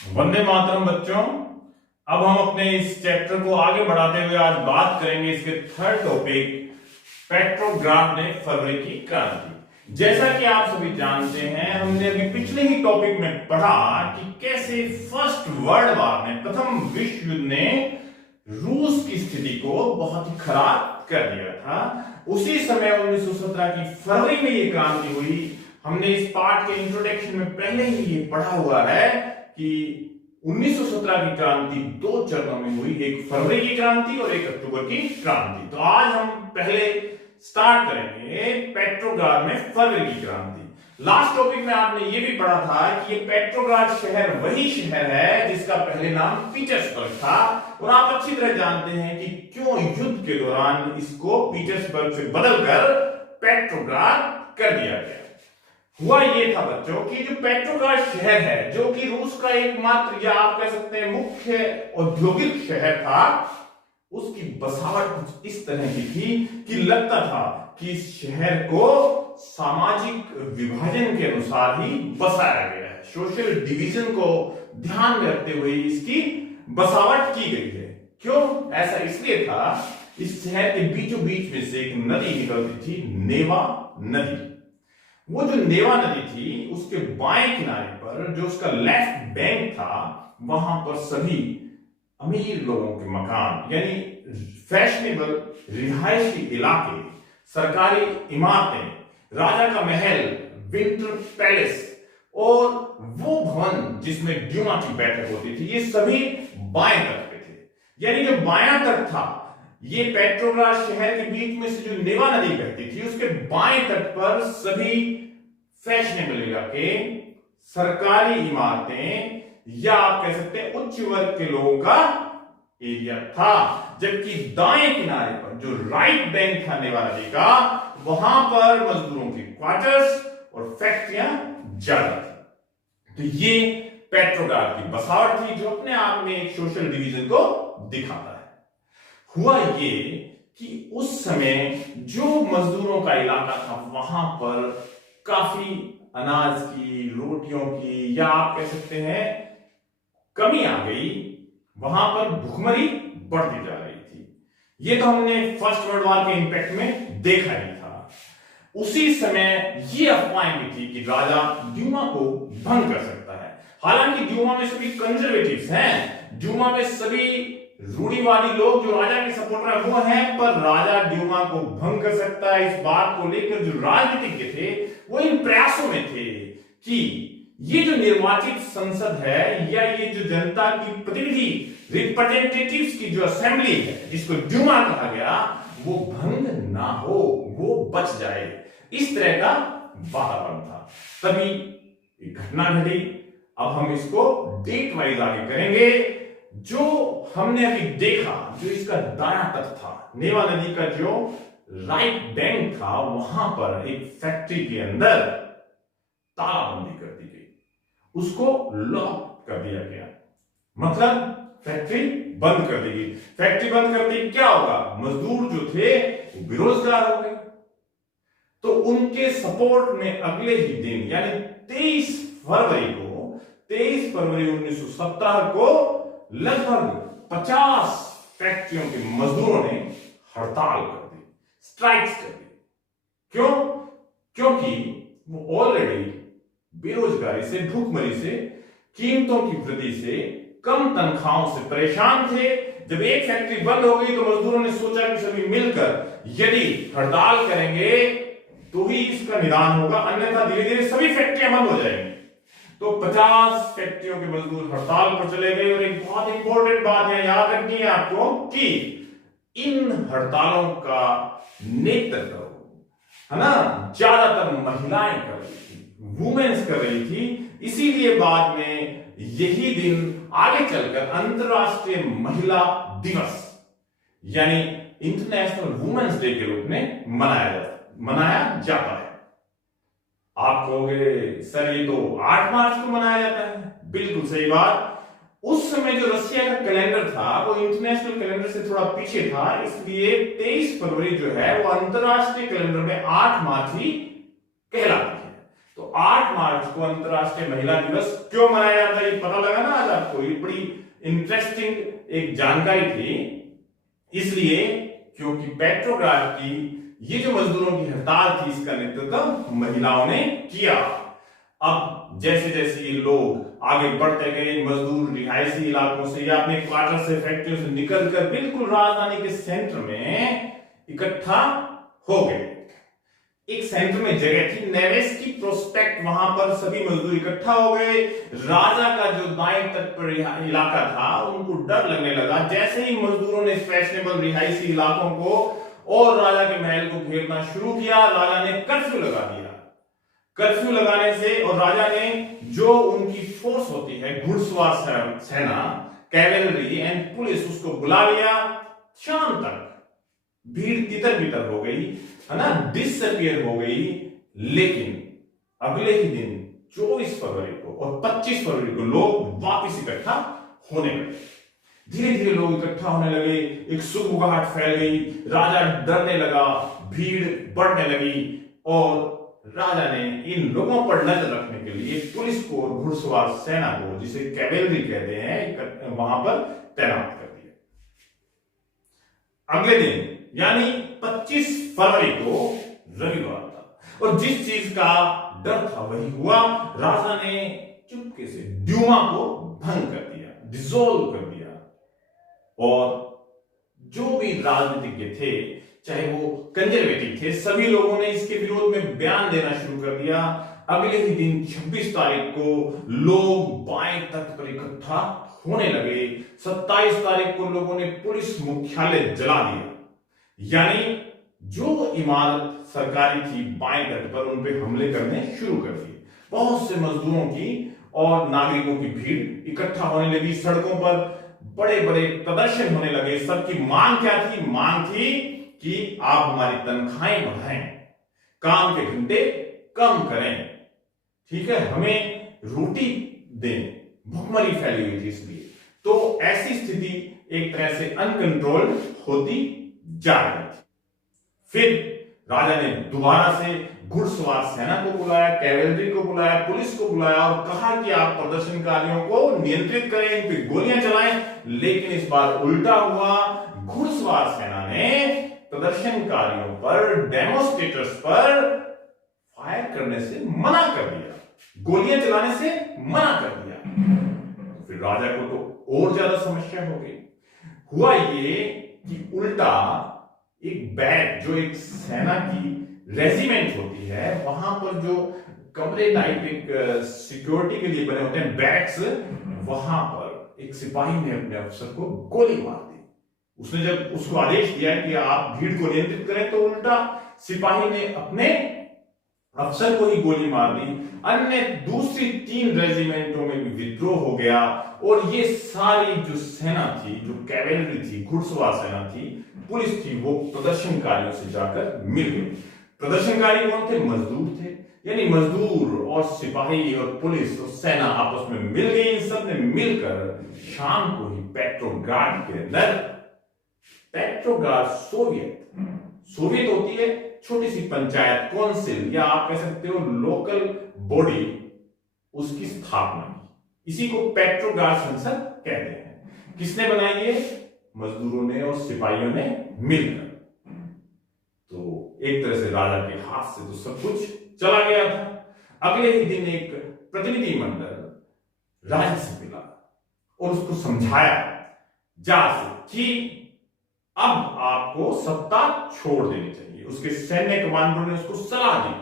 वंदे मातरम बच्चों। अब हम अपने इस चैप्टर को आगे बढ़ाते हुए आज बात करेंगे इसके थर्ड टॉपिक पेट्रोग्राफ ने फरवरी की क्रांति। जैसा कि आप सभी जानते हैं, हमने अभी पिछले ही टॉपिक में पढ़ा कि कैसे फर्स्ट वर्ल्ड वॉर में, प्रथम विश्व युद्ध ने रूस की स्थिति को बहुत ही खराब कर दिया था। उसी समय 1917 की फरवरी में ये क्रांति हुई। हमने इस पार्ट के इंट्रोडक्शन में पहले ही ये पढ़ा हुआ है कि 1917 की क्रांति दो चरणों में हुई, एक फरवरी की क्रांति और एक अक्टूबर की क्रांति। तो आज हम पहले स्टार्ट करेंगे पेट्रोग्राड में फरवरी की क्रांति। लास्ट टॉपिक में आपने ये भी पढ़ा था कि ये पेट्रोग्राड शहर वही शहर है जिसका पहले नाम पीटर्सबर्ग था, और आप अच्छी तरह जानते हैं कि क्यों युद्ध के दौरान इसको पीटर्सबर्ग से बदलकर पेट्रोग्राड कर दिया गया। हुआ ये था बच्चों कि जो पेट्रोग्राड शहर है, जो कि रूस का एकमात्र या आप कह सकते हैं मुख्य औद्योगिक शहर था, उसकी बसावट कुछ इस तरह की थी कि लगता था कि इस शहर को सामाजिक विभाजन के अनुसार ही बसाया गया है। सोशल डिवीजन को ध्यान में रखते हुए इसकी बसावट की गई है। क्यों ऐसा? इसलिए था, इस शहर के बीचों बीच में से एक नदी निकलती थी, नेवा नदी। वो जो नेवा नदी थी, उसके बाएं किनारे पर जो उसका लेफ्ट बैंक था, वहां पर सभी अमीर लोगों के मकान यानी फैशनेबल रिहायशी इलाके, सरकारी इमारतें, राजा का महल, विंटर पैलेस और वो भवन जिसमें ड्यूमा की बैठक होती थी, ये सभी बाएं तट पे थे। यानी जो बायां तट था, ये पेट्रोग्राड शहर के बीच में से जो नेवा नदी बहती थी, उसके बाएं तट पर सभी फैशनेबल इलाके, सरकारी इमारतें या आप कह सकते हैं उच्च वर्ग के लोगों का एरिया था। जबकि दाएं किनारे पर जो राइट बैंक था नेवा नदी का, वहां पर मजदूरों के क्वार्टर्स और फैक्ट्रियां ज्यादा थी। तो ये पेट्रोग्राड की बसावट थी, जो अपने आप में एक सोशल डिवीजन को दिखाता है। हुआ ये कि उस समय जो मजदूरों का इलाका था, वहां पर काफी अनाज की, रोटियों की या आप कह सकते हैं कमी आ गई। वहां पर भुखमरी बढ़ती जा रही थी। ये तो हमने फर्स्ट वर्ल्ड वॉर के इंपैक्ट में देखा ही था। उसी समय ये अफवाहें भी थी कि राजा ड्यूमा को भंग कर सकता है। हालांकि ड्यूमा में सभी कंजर्वेटिव्स हैं, ड्यूमा में सभी रूढ़िवादी लोग जो राजा के सपोर्टर वो हैं, पर राजा ड्यूमा को भंग कर सकता है, इस बात को लेकर जो राजनीतिज्ञ थे वो इन प्रयासों में थे कि ये जो निर्वाचित संसद है या ये जो जनता की प्रतिनिधि रिप्रेजेंटेटिव्स की जो असेंबली है, जिसको ड्यूमा कहा गया, वो भंग ना हो, वो बच जाए, इस तरह का वातावरण था। तभी घटना घटी। अब हम इसको डेट वाइज आगे करेंगे। जो हमने अभी देखा, जो इसका दायां तट था, नेवा नदी का जो राइट बैंक था, वहां पर एक फैक्ट्री के अंदर तालाबंदी कर दी गई, उसको लॉक कर दिया गया। मतलब फैक्ट्री बंद कर दी गई। फैक्ट्री बंद करते क्या होगा? मजदूर जो थे वो बेरोजगार हो गए। तो उनके सपोर्ट में अगले ही दिन यानी 23 फरवरी 1917 को लगभग 50 फैक्ट्रियों के मजदूरों ने हड़ताल कर दी, स्ट्राइक्स कर दी। क्यों? क्योंकि वो ऑलरेडी बेरोजगारी से, भूखमरी से, कीमतों की वृद्धि से, कम तनख्वाहों से परेशान थे। जब एक फैक्ट्री बंद हो गई तो मजदूरों ने सोचा कि सभी मिलकर यदि हड़ताल करेंगे तो ही इसका निदान होगा, अन्यथा धीरे धीरे सभी फैक्ट्रियां बंद हो जाएंगी। तो 50 फैक्ट्रियों के मजदूर हड़ताल पर चले गए। और एक बहुत इंपॉर्टेंट बात है, याद रखनी है आपको, कि इन हड़तालों का नेतृत्व, है ना, ज्यादातर महिलाएं कर रही थी, वुमेन्स कर रही थी। इसीलिए बाद में यही दिन आगे चलकर अंतरराष्ट्रीय महिला दिवस यानी इंटरनेशनल वुमेन्स डे के रूप में मनाया जाता है। आप कहोगे सर ये तो 8 मार्च को मनाया जाता है। बिल्कुल सही बात। उस समय जो रशिया का कैलेंडर था वो इंटरनेशनल कैलेंडर से थोड़ा पीछे था, इसलिए 23 फरवरी जो है वो अंतरराष्ट्रीय कैलेंडर में 8 मार्च ही कहलाती है। तो 8 मार्च को अंतर्राष्ट्रीय महिला दिवस क्यों मनाया जाता है ये पता लगा ना आज आपको। ये बड़ी इंटरेस्टिंग एक जानकारी थी। इसलिए क्योंकि पेट्रोग्राड की ये जो मजदूरों की हड़ताल थी इसका नेतृत्व महिलाओं ने किया। अब जैसे जैसे ये लोग आगे बढ़ते गए, मजदूर रिहायशी इलाकों से या अपने क्वार्टर से, फैक्ट्रियों से निकलकर बिल्कुल राजधानी के सेंटर में इकट्ठा हो गए। एक सेंटर में जगह थी नेवेस्की प्रोस्पेक्ट, वहां पर सभी मजदूर इकट्ठा हो गए। राजा का जो दाएं तट पर इलाका था उनको डर लगने लगा। जैसे ही मजदूरों ने फैशनेबल रिहायशी इलाकों को और राजा के महल को घेरना शुरू किया, राजा ने कर्फ्यू लगा दिया। कर्फ्यू लगाने से और राजा ने जो उनकी फोर्स होती है घुड़सवार सेना, कैवेलरी एंड पुलिस, उसको बुला लिया। शाम तक भीड़ तितर बितर हो गई, है ना, डिसअपियर हो गई। लेकिन अगले ही दिन 24 फरवरी को और 25 फरवरी को लोग वापस इकट्ठा होने लगे। धीरे धीरे लोग इकट्ठा होने लगे, एक सुगबुगाहट फैल गई, राजा डरने लगा, भीड़ बढ़ने लगी और राजा ने इन लोगों पर नजर रखने के लिए पुलिस को और घुड़सवार सेना को, जिसे कैवेलरी कहते हैं, वहां पर तैनात कर दिया। अगले दिन यानी 25 फरवरी को रविवार था और जिस चीज का डर था वही हुआ। राजा ने चुपके से ड्यूमा को भंग कर दिया, डिसॉल्व कर दिया और जो भी राजनीतिज्ञ थे, चाहे वो कंजर्वेटिव थे, सभी लोगों ने इसके विरोध में बयान देना शुरू कर दिया। अगले ही दिन 26 तारीख को लोग बाएं तट पर इकट्ठा होने लगे। 27 तारीख को लोगों ने पुलिस मुख्यालय जला दिया, यानी जो इमारत सरकारी थी बाएं तट पर, उन पे हमले करने शुरू कर दिए। बहुत से मजदूरों की और नागरिकों की भीड़ इकट्ठा होने लगी। सड़कों पर बड़े बड़े प्रदर्शन होने लगे। सबकी मांग क्या थी? मांग थी कि आप हमारी तनख्वाहें बढ़ाएं, काम के घंटे कम करें, ठीक है, हमें रोटी दें। भुखमरी फैली हुई थी इसलिए। तो ऐसी स्थिति एक तरह से अनकंट्रोल्ड होती जा रही थी। फिर राजा ने दोबारा से घुड़सवार सेना को बुलाया, कैवेलरी को बुलाया, पुलिस को बुलाया और कहा कि आप प्रदर्शनकारियों को नियंत्रित करें, इन पे गोलियां चलाएं। लेकिन इस बार उल्टा हुआ। घुड़सवार सेना ने प्रदर्शनकारियों पर, डेमोन्स्ट्रेटर्स पर फायर करने से मना कर दिया, गोलियां चलाने से मना कर दिया। फिर राजा को तो और ज्यादा समस्या हो गई। हुआ ये कि उल्टा एक बैरक, जो एक सेना की रेजिमेंट होती है, वहां पर जो कमरे टाइप एक सिक्योरिटी के लिए बने होते हैं बैरक्स, वहां पर एक सिपाही ने अपने अफसर को गोली मार दी। उसने जब उसको आदेश दिया कि आप भीड़ को नियंत्रित करें, तो उल्टा सिपाही ने अपने अफसर को ही गोली मार दी। अन्य दूसरी 3 रेजिमेंटों में भी विद्रोह हो गया और ये सारी जो सेना थी, जो कैवेलरी थी, घुड़सवार सेना थी, पुलिस थी, वो प्रदर्शनकारियों से जाकर मिल गई। प्रदर्शनकारी कौन थे? मजदूर थे। यानी मजदूर और सिपाही और पुलिस और सेना आपस में मिल गई। इन सब ने मिलकर शाम को ही पेट्रोग्राड के अंदर, पेट्रोग्राड सोवियत होती है छोटी सी पंचायत, काउंसिल, या आप कह सकते हो लोकल बॉडी, उसकी स्थापना की। इसी को पेट्रोग्राड संसद कहते हैं। किसने बनाई है? मजदूरों ने और सिपाहियों ने मिलकर। तो एक तरह से राजा के हाथ से तो सब कुछ चला गया था। अगले ही दिन एक प्रतिनिधि मंडल राजा से मिला और उसको समझाया जा कि अब आपको सत्ता छोड़ देनी चाहिए। उसके सैन्य कमांडरों ने उसको सलाह दी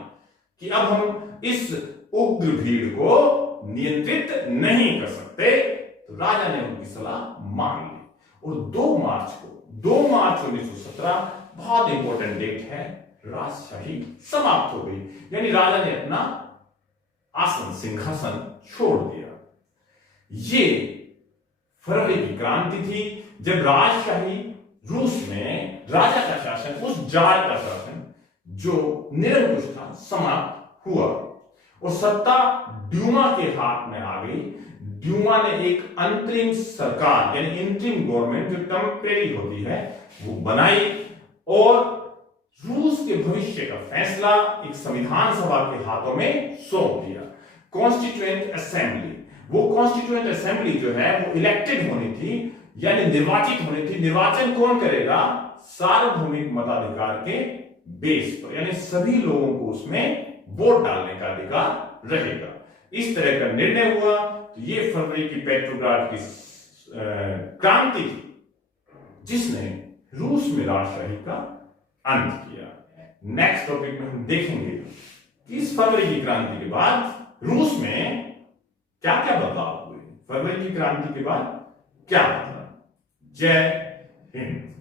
कि अब हम इस उग्र भीड़ को नियंत्रित नहीं कर सकते। तो राजा ने उनकी सलाह मान ली और 2 मार्च 1917, बहुत इंपॉर्टेंट डेट है, राजशाही समाप्त हो गई। यानी राजा ने अपना आसन, सिंहासन छोड़ दिया। ये फरवरी की क्रांति थी, जब राजशाही रूस में राजा का शासन, उस जार का शासन जो निरंकुश था, समाप्त हुआ और सत्ता ड्यूमा के हाथ में आ गई। ड्यूमा ने एक अंतरिम सरकार, यानी इंटरिम गवर्नमेंट, जो टेम्परेरी होती है, वो बनाई और रूस के भविष्य का फैसला एक संविधान सभा के हाथों में सौंप दिया। कॉन्स्टिट्यूएंट असेंबली, वो कॉन्स्टिट्यूएंट असेंबली जो है वो इलेक्टेड होनी थी, यानी निर्वाचित होनी थी। निर्वाचन कौन करेगा? सार्वभौमिक मताधिकार के बेस पर, यानी सभी लोगों को उसमें वोट डालने का अधिकार रहेगा। इस तरह का निर्णय हुआ। तो ये फरवरी की पेट्रोग्राड की क्रांति थी जिसने रूस में राजशाही का अंत किया। नेक्स्ट टॉपिक में हम देखेंगे कि इस फरवरी की क्रांति के बाद रूस में क्या क्या बदलाव हुए। फरवरी की क्रांति के बाद क्या बदला। जय हिंद।